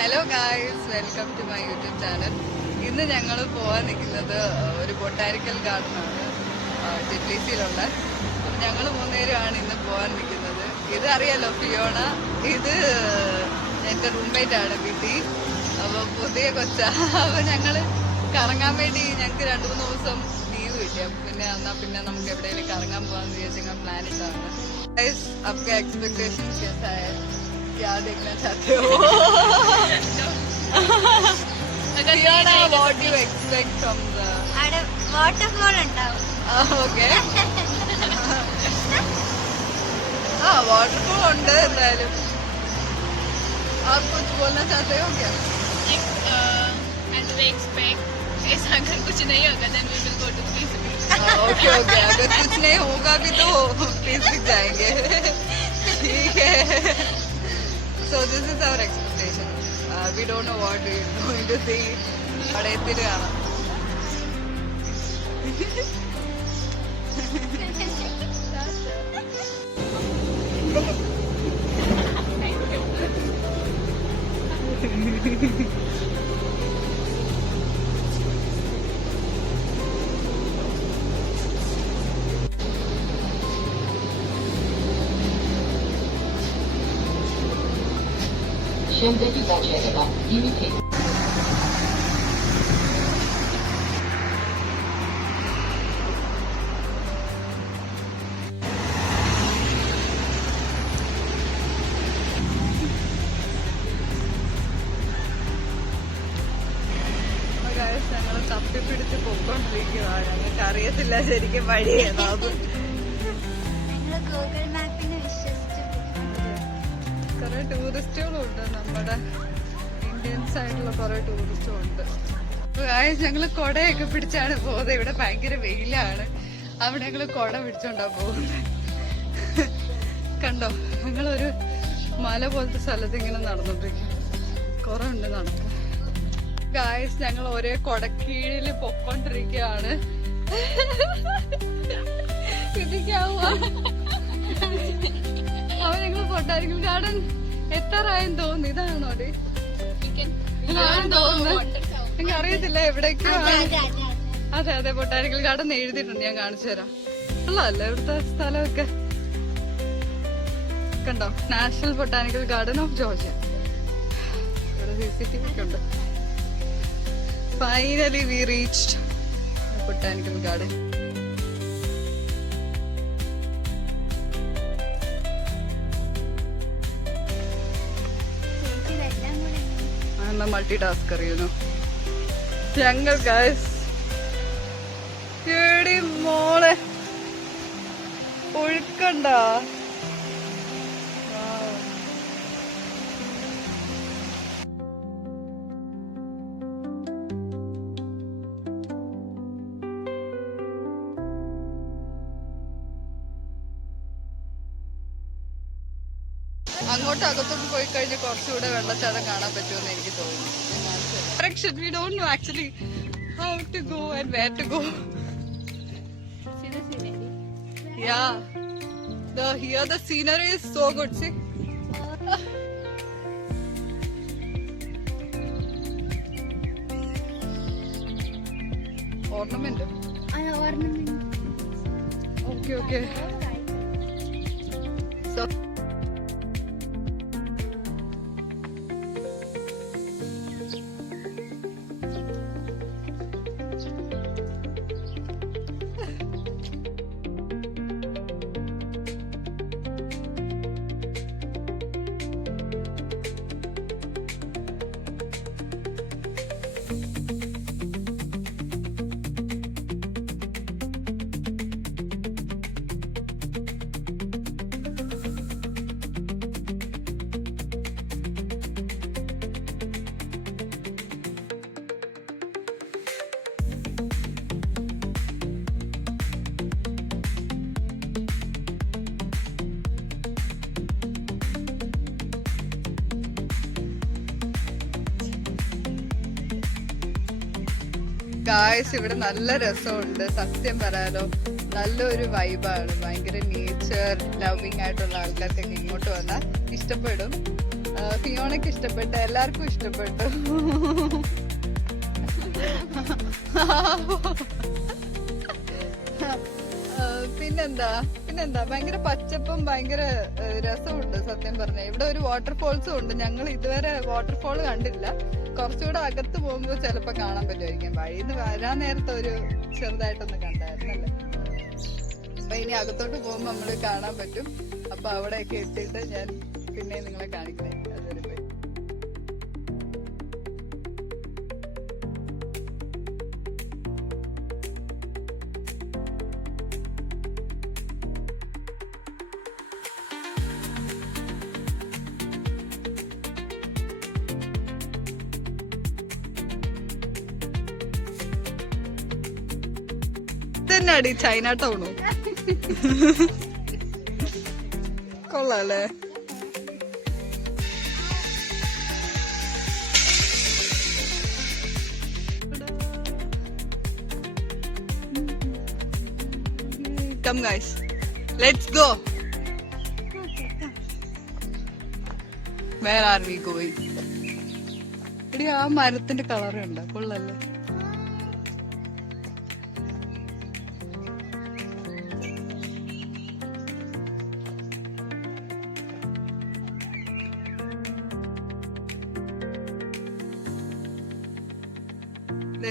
Hello guys, welcome to my YouTube channel. ഇന്ന് ഞങ്ങൾ പോകാൻ നിൽക്കുന്നത് ഒരു ബൊട്ടാനിക്കൽ ഗാർഡനാണ് ടിറ്റ്ലീസിലുള്ള. അപ്പം ഞങ്ങൾ മൂന്നുപേരുമാണ് ഇന്ന് പോകാൻ നിൽക്കുന്നത്. ഇത് അറിയാലോ, ഫിയോണ. ഇത് എൻ്റെ റൂംമേറ്റാണ് ബിറ്റി. അപ്പോൾ പുതിയ കൊച്ചാ. അപ്പോൾ ഞങ്ങൾ കറങ്ങാൻ വേണ്ടി ഞങ്ങൾക്ക് 2-3 ദിവസം ലീവ് കിട്ടി. അപ്പം പിന്നെ നമുക്ക് എവിടെയെങ്കിലും കറങ്ങാൻ പോകാമെന്ന് വിചാരിച്ചാൽ പ്ലാൻ ഇട്ടാണ്. ഗായ്സ്, आपके एक्सपेक्टेशन कैसा है? क्या देखना चाहते हो? Fiona, what do you expect from the? waterfall ഉണ്ടാവും. Okay. वाटरफॉल ഉണ്ട് എന്തായാലും. आप कुछ बोलना चाहते हो क्या? As we expect, ऐसा अगर कुछ नहीं होगा then we will go to Peace Beach. Okay. अगर कुछ नहीं होगा भी तो पीस बीच जाएंगे. ठीक है. So this is our expectation. We don't know what we are going to see. അവിടെ എത്തിയിട്ട് കാണാം.现在就在这个limit。 ഞങ്ങൾ തപ്പിപ്പിടിച്ച് പൊക്കോണ്ടിരിക്കുകയാണ്. ഞങ്ങൾക്ക് അറിയത്തില്ല ശരിക്കും വഴി ഏതാകും. ഞങ്ങൾ ഗൂഗിൾ മാപ്പിനെ വിശ്വസിച്ച് കുറെ ടൂറിസ്റ്റുകളും ഉണ്ട്, നമ്മുടെ ഇന്ത്യൻസ് ആയിട്ടുള്ള കുറെ ടൂറിസ്റ്റും ഉണ്ട്. ഞങ്ങള് കൊടയൊക്കെ പിടിച്ചാണ് പോകുന്നത്. ഇവിടെ ഭയങ്കര വെയിലാണ്. അവിടെ ഞങ്ങള് കൊട പിടിച്ചോണ്ടാ പോകുന്നത്. കണ്ടോ, ഞങ്ങളൊരു മല പോലത്തെ സ്ഥലത്ത് ഇങ്ങനെ നടന്നോണ്ടിരിക്കും. കുറെ ഉണ്ട് നടക്കാൻ. ഗായ്സ്, ഞങ്ങൾ ഒരേ കൊടക്കീഴില് പൊക്കോണ്ടിരിക്കുകയാണ്. അവ ഞങ്ങൾ ബൊട്ടാനിക്കൽ ഗാർഡൻ എത്താറായെന്ന് തോന്നുന്നു. ഇതാണോ തോന്നുന്നു? എനിക്ക് അറിയത്തില്ല എവിടേക്കോ. അതെ, ബൊട്ടാനിക്കൽ ഗാർഡൻ എഴുതിയിട്ടുണ്ട്. ഞാൻ കാണിച്ചു തരാം. ഉള്ളതല്ലേ ഇവിടുത്തെ സ്ഥലമൊക്കെ? കണ്ടോ, national botanical garden of Georgia. ഇവിടെ CCTV ഒക്കെ ഉണ്ട്. Finally we reached botanical garden. I'm a multitasker, you know. ഞങ്ങൾ ഗൈസ് എടി മോളെ ഒഴുക്കണ്ട. അങ്ങോട്ട് അകത്തോട്ട് പോയി കഴിഞ്ഞാൽ കുറച്ചുകൂടെ വെള്ളച്ചാട്ടം കാണാൻ പറ്റുമെന്ന് എനിക്ക് തോന്നുന്നു. Direction, we don't know actually how to go and where to go. Yeah, here the scenery is so good. See, ornament. Okay. So guys, ഇവിടെ നല്ല രസമുണ്ട്. സത്യം പറയാലോ, നല്ലൊരു വൈബാണ്. ഭയങ്കര നേച്ചർ ലവിങ് ആയിട്ടുള്ള ആൾക്കാർക്കൊക്കെ ഇങ്ങോട്ട് വന്നാൽ ഇഷ്ടപ്പെടും. ഫിയോണയ്ക്ക് ഇഷ്ടപ്പെട്ടു, എല്ലാവർക്കും ഇഷ്ടപ്പെട്ടു. പിന്നെന്താ ഭയങ്കര പച്ചപ്പും ഭയങ്കര രസമുണ്ട് സത്യം പറഞ്ഞ. ഇവിടെ ഒരു വാട്ടർഫോൾസും ഉണ്ട്. ഞങ്ങൾ ഇതുവരെ വാട്ടർഫോൾ കണ്ടില്ല. കുറച്ചുകൂടെ അകത്ത് പോകുമ്പോൾ ചിലപ്പോ കാണാൻ പറ്റുമായിരിക്കും. വഴിന്ന് വരാൻ നേരത്തെ ഒരു ചെറുതായിട്ടൊന്ന് കണ്ടായിരുന്നല്ലേ. അപ്പൊ ഇനി അകത്തോട്ട് പോകുമ്പോ നമ്മള് കാണാൻ പറ്റും. അപ്പൊ അവിടെയൊക്കെ എത്തിയിട്ട് ഞാൻ പിന്നെ നിങ്ങളെ കാണിക്കണേ. അതൊരു പോയി. തന്നെയാടി ചൈന ടൗണോ? കൊള്ളാല്ലേ? Come guys, let's go. Where are we going? എടി ആ മരത്തിന്റെ കളർ ഉണ്ടോ? കൊള്ളല്ലേ?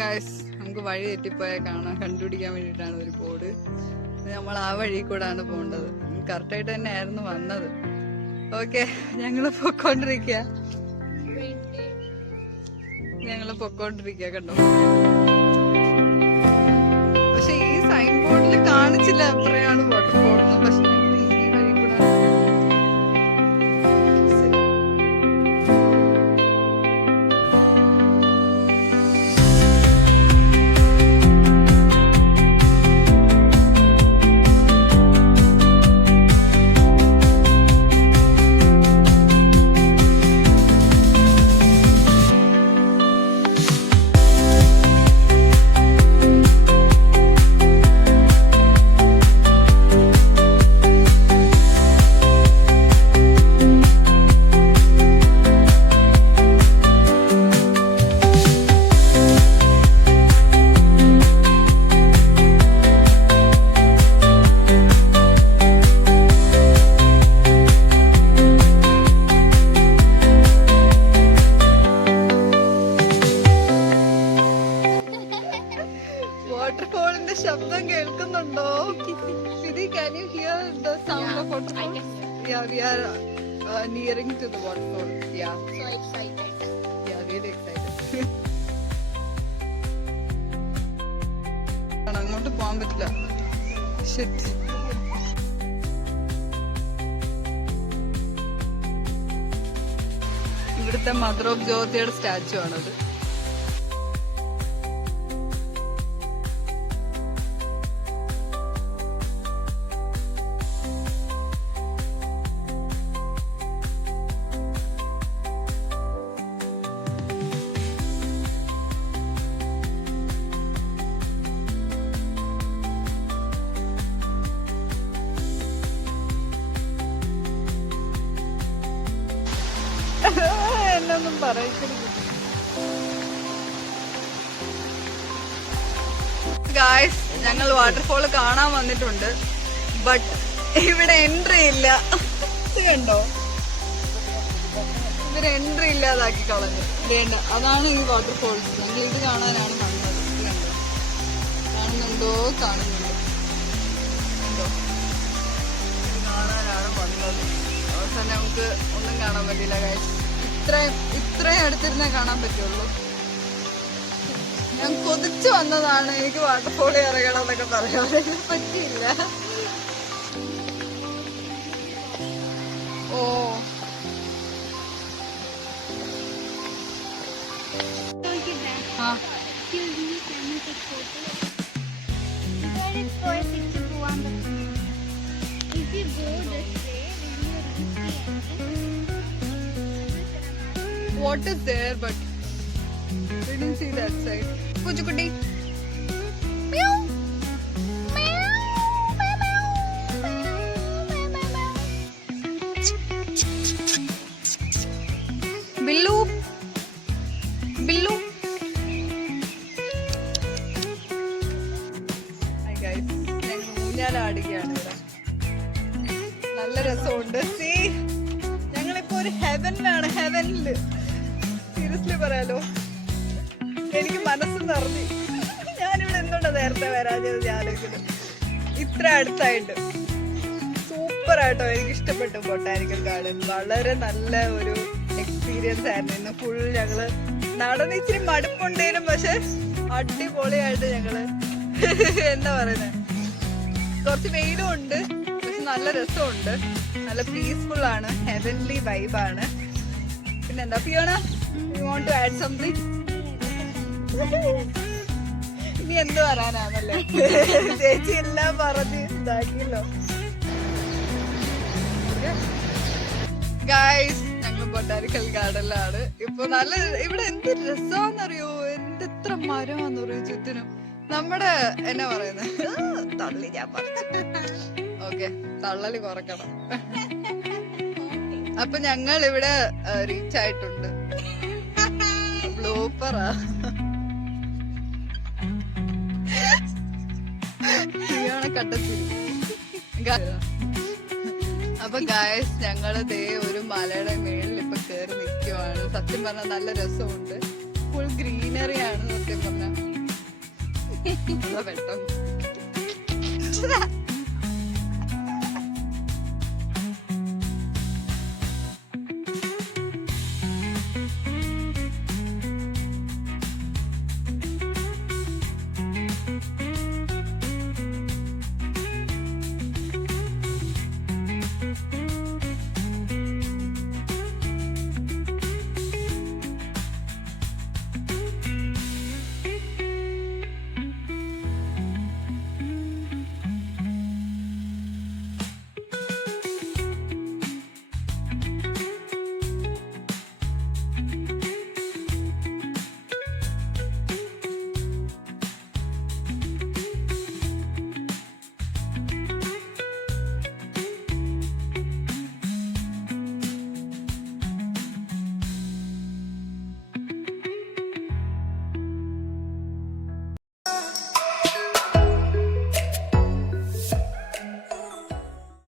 ഗായ്സ്, നമുക്ക് വഴി തെറ്റിപ്പോയാൽ കണ്ടുപിടിക്കാൻ വേണ്ടിയിട്ടാണ് ഒരു ബോർഡ്. നമ്മൾ ആ വഴി കൂടാണ് പോകേണ്ടത്. കറക്റ്റായിട്ട് തന്നെ ആയിരുന്നു വന്നത്. ഓക്കെ, ഞങ്ങള് പൊക്കോണ്ടിരിക്കുക കണ്ടോ. പക്ഷെ ഈ സൈൻ ബോർഡിൽ കാണിച്ചില്ല എത്രയാണ് വാട്ടർഫോൾ. പക്ഷെ ഞങ്ങൾ ഈ വഴി കൂടെ വാട്ടർഫോളിന്റെ ശബ്ദം കേൾക്കുന്നുണ്ടോ? Vidhi, can you hear the sound of waterfall? Yeah, we are nearing to the waterfall. Yeah. So excited. Yeah, really excited. അങ്ങോട്ട് പോകാൻ പറ്റില്ല. Shit. ഇവിടുത്തെ മദർ ഓഫ് ജ്യോതിയുടെ സ്റ്റാച്ചു ആണത്. എന്നൊന്നും പറയരുത് ഗായ്സ്. ഞങ്ങൾ വാട്ടർഫോൾ കാണാൻ വന്നിട്ടുണ്ട്. ബട്ട് ഇവിടെ എൻട്രി ഇല്ല. ഇത് കണ്ടോ, ഇവര് എൻട്രി ഇല്ലാതാക്കി കളഞ്ഞു. വേണ്ട, അതാണ് ഈ വാട്ടർഫോൾസ്. ഞങ്ങൾ ഇത് കാണാനാണ് വന്നത്. ഇത് കണ്ടോ, കാണുന്നുണ്ടോ? കാണുന്നുണ്ടോ? കണ്ടോ, ഇത് കാണാനാണ് വന്നത്. അവസാനം നമുക്ക് ഒന്നും കാണാൻ പറ്റില്ല ഗായ്സ്. ഇത്രയും അടുത്തിരുന്നേ കാണാൻ പറ്റുള്ളൂ. ഞാൻ കൊതിച്ചു വന്നതാണ് എനിക്ക് വാട്ടർഫോൾ ഇറങ്ങണം എന്നൊക്കെ പറയാൻ പറ്റിയില്ല. ഓ, ആ what is there, but we didn't see that side. Puchukutti. Meow. Meow. Meow. Meow. Meow. ഹെവനിലാണ്, ഹെവനില്. സീരിയസ്ലി പറയാലോ, എനിക്ക് മനസ്സ് നിറഞ്ഞു. ഞാനിവിടെ എന്തുകൊണ്ടാ നേരത്തെ വരാഞ്ഞത് ആലോചിക്കുന്നത്. ഇത്ര അടുത്തായിട്ട് സൂപ്പറായിട്ടോ, എനിക്ക് ഇഷ്ടപ്പെട്ടു ബൊട്ടാനിക്കൽ ഗാർഡൻ. വളരെ നല്ല ഒരു എക്സ്പീരിയൻസ് ആയിരുന്നു. ഇന്ന് ഫുൾ ഞങ്ങള് നടന്ന് ഇച്ചിരി മടുപ്പുണ്ടേനും പക്ഷെ അടിപൊളിയായിട്ട് ഞങ്ങള് എന്താ പറയുന്നത്, കുറച്ച് വെയിലും ഉണ്ട് പക്ഷെ നല്ല രസമുണ്ട്, നല്ല പീസ്ഫുൾ ആണ്, ഹെവൻലി വൈബാണ്. പിന്നെന്താ Fiona, you want to add something? ഇനി എന്ത് പറയാനാണല്ലേ, ചേച്ചി എല്ലാം പറഞ്ഞ് ഇതാക്കിയല്ലോ. ഗായ്സ്, ഞങ്ങൾ ബൊട്ടാനിക്കൽ ഗാർഡനിലാണ് ഇപ്പൊ. നല്ല ഇവിടെ എന്ത് രസാന്നറിയോ, എന്തെത്ര മരമാണെന്നറിയോ ചുറ്റിനും. നമ്മുടെ എന്നാ പറയുന്നത്, തള്ളി ഞാൻ പറഞ്ഞു. ഓക്കെ, തള്ളല് കുറക്കണം. അപ്പൊ ഞങ്ങൾ ഇവിടെ റീച്ച് ആയിട്ടുണ്ട്. ബ്ലൂപ്പറാ. കണ്ടെത്തി. അപ്പൊ ഗായ്സ്, ഞങ്ങള് ദേ ഒരു മലയുടെ മേളിൽ ഇപ്പൊ കേറി നിൽക്കുവാണ്. സത്യം പറഞ്ഞാൽ നല്ല രസമുണ്ട്, ഫുൾ ഗ്രീനറി ആണ് സത്യം പറഞ്ഞ. പെട്ടെന്ന്